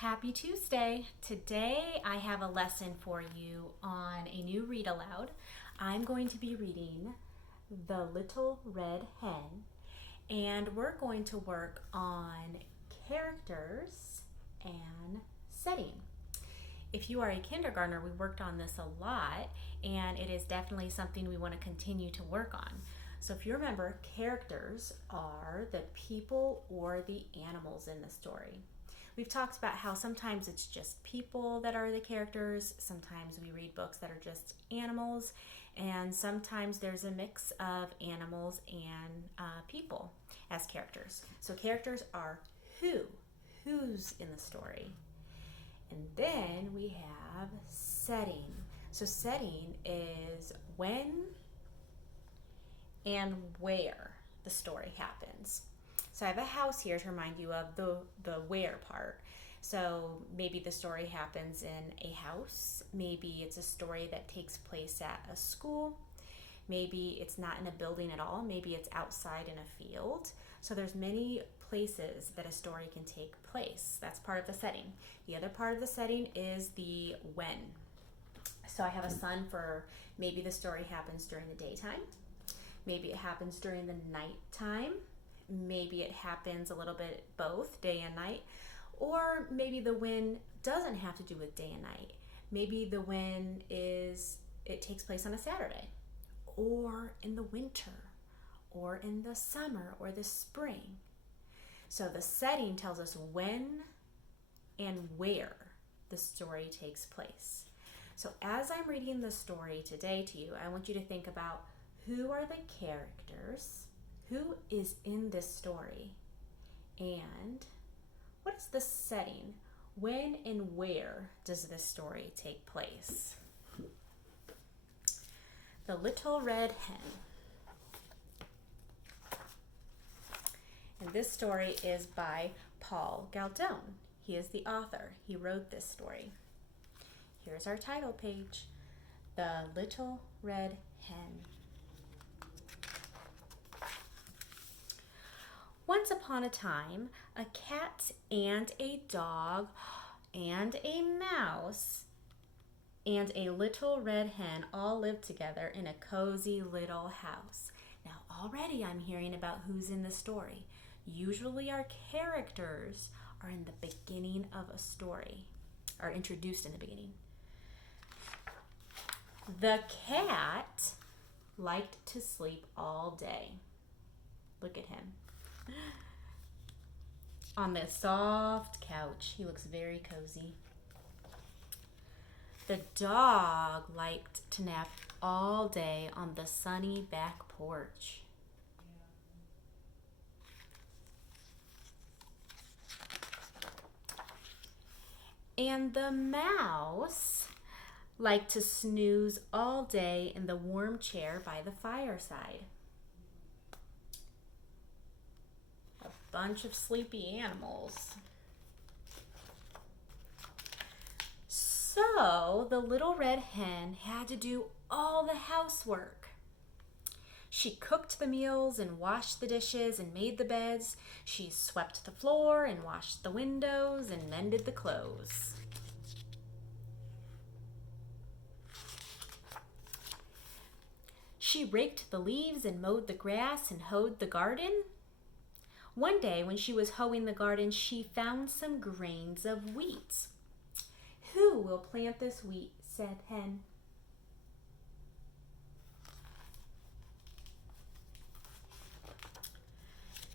Happy Tuesday! Today I have a lesson for you on a new read aloud. I'm going to be reading The Little Red Hen, and we're going to work on characters and setting. If you are a kindergartner, we worked on this a lot, and it is definitely something we want to continue to work on. So if you remember, characters are the people or the animals in the story. We've talked about how sometimes it's just people that are the characters, sometimes we read books that are just animals, and sometimes there's a mix of animals and people as characters. So characters are who's in the story. And then we have setting. So setting is when and where the story happens. So I have a house here to remind you of the where part. So maybe the story happens in a house. Maybe it's a story that takes place at a school. Maybe it's not in a building at all. Maybe it's outside in a field. So there's many places that a story can take place. That's part of the setting. The other part of the setting is the when. So I have a son for maybe the story happens during the daytime. Maybe it happens during the nighttime. Maybe it happens a little bit both, day and night. Or maybe the when doesn't have to do with day and night. Maybe the when it takes place on a Saturday, or in the winter, or in the summer, or the spring. So the setting tells us when and where the story takes place. So as I'm reading the story today to you, I want you to think about who are the characters, who is in this story, and what is the setting? When and where does this story take place? The Little Red Hen. And this story is by Paul Galdone. He is the author. He wrote this story. Here's our title page, The Little Red Hen. Once upon a time, a cat and a dog and a mouse and a little red hen all lived together in a cozy little house. Now already I'm hearing about who's in the story. Usually our characters are in the beginning of a story, are introduced in the beginning. The cat liked to sleep all day. Look at him. On this soft couch, he looks very cozy. The dog liked to nap all day on the sunny back porch. And the mouse liked to snooze all day in the warm chair by the fireside. Bunch of sleepy animals. So the little red hen had to do all the housework. She cooked the meals and washed the dishes and made the beds. She swept the floor and washed the windows and mended the clothes. She raked the leaves and mowed the grass and hoed the garden. One day when she was hoeing the garden, she found some grains of wheat. "Who will plant this wheat?" said Hen.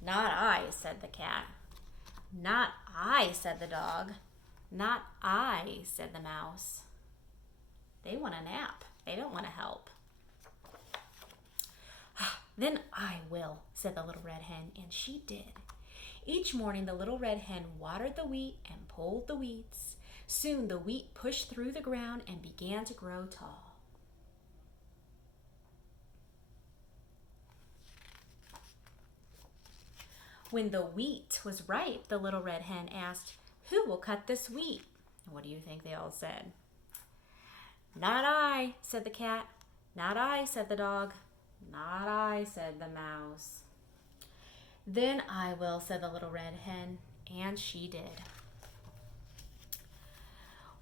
"Not I," said the cat. "Not I," said the dog. "Not I," said the mouse. They want a nap. They don't want to help. "Then I will," said the little red hen, and she did. Each morning the little red hen watered the wheat and pulled the weeds. Soon the wheat pushed through the ground and began to grow tall. When the wheat was ripe, the little red hen asked, "Who will cut this wheat?" What do you think they all said? "Not I," said the cat. "Not I," said the dog. "Not I," said the mouse. "Then I will," said the little red hen, and she did.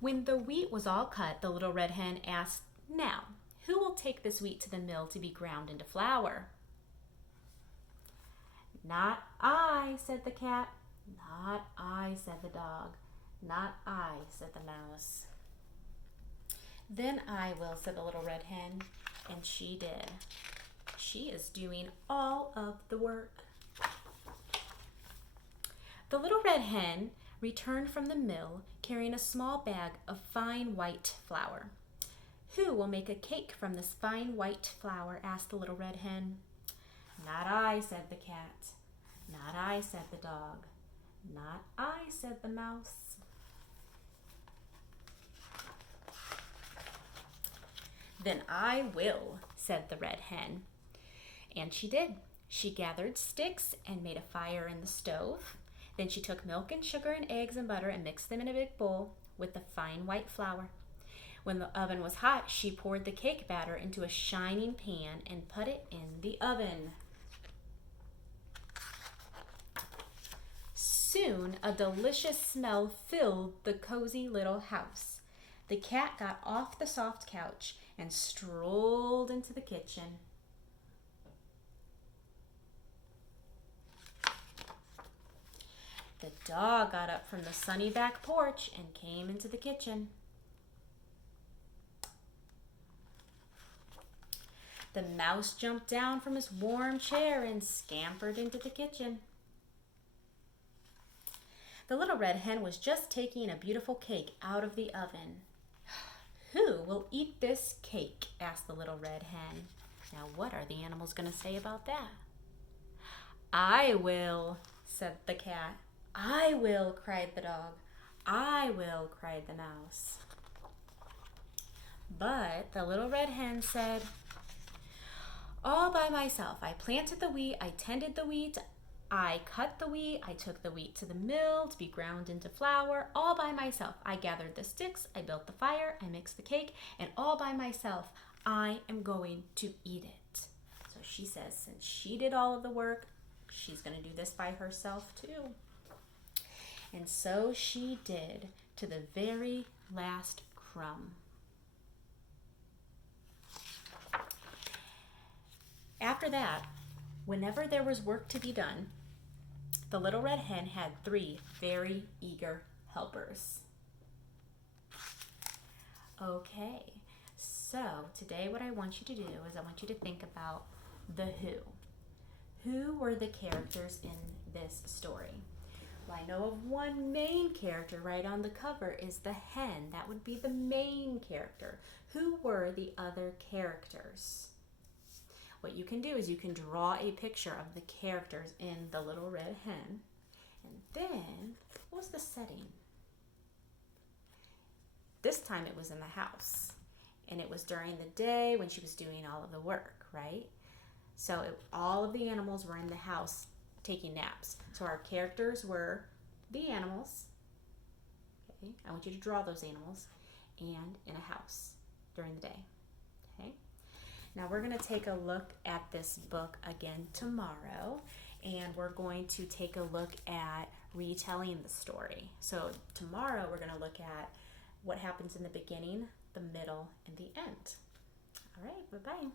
When the wheat was all cut, the little red hen asked, "Now, who will take this wheat to the mill to be ground into flour?" "Not I," said the cat. "Not I," said the dog. "Not I," said the mouse. "Then I will," said the little red hen, and she did. She is doing all of the work. The little red hen returned from the mill carrying a small bag of fine white flour. "Who will make a cake from this fine white flour?" asked the little red hen. "Not I," said the cat. "Not I," said the dog. "Not I," said the mouse. "Then I will," said the red hen. And she did. She gathered sticks and made a fire in the stove. Then she took milk and sugar and eggs and butter and mixed them in a big bowl with the fine white flour. When the oven was hot, she poured the cake batter into a shining pan and put it in the oven. Soon a delicious smell filled the cozy little house. The cat got off the soft couch and strolled into the kitchen. The dog got up from the sunny back porch and came into the kitchen. The mouse jumped down from his warm chair and scampered into the kitchen. The little red hen was just taking a beautiful cake out of the oven. "Who will eat this cake?" asked the little red hen. Now, what are the animals going to say about that? "I will," said the cat. "I will," cried the dog. "I will," cried the mouse. But the little red hen said, "All by myself. I planted the wheat, I tended the wheat, I cut the wheat, I took the wheat to the mill to be ground into flour. All by myself. I gathered the sticks, I built the fire, I mixed the cake, and all by myself, I am going to eat it." So she says, since she did all of the work, she's going to do this by herself too. And so she did, to the very last crumb. After that, whenever there was work to be done, the little red hen had 3 very eager helpers. Okay, so today what I want you to do is I want you to think about the who. Who were the characters in this story? Well, I know of one main character right on the cover is the hen. That would be the main character. Who were the other characters? What you can do is you can draw a picture of the characters in the little red hen. And then, what was the setting? This time it was in the house. And it was during the day when she was doing all of the work, right? So all of the animals were in the house taking naps. So our characters were the animals. Okay, I want you to draw those animals and in a house during the day. Okay. Now we're going to take a look at this book again tomorrow, and we're going to take a look at retelling the story. So tomorrow we're going to look at what happens in the beginning, the middle, and the end. All right, bye-bye.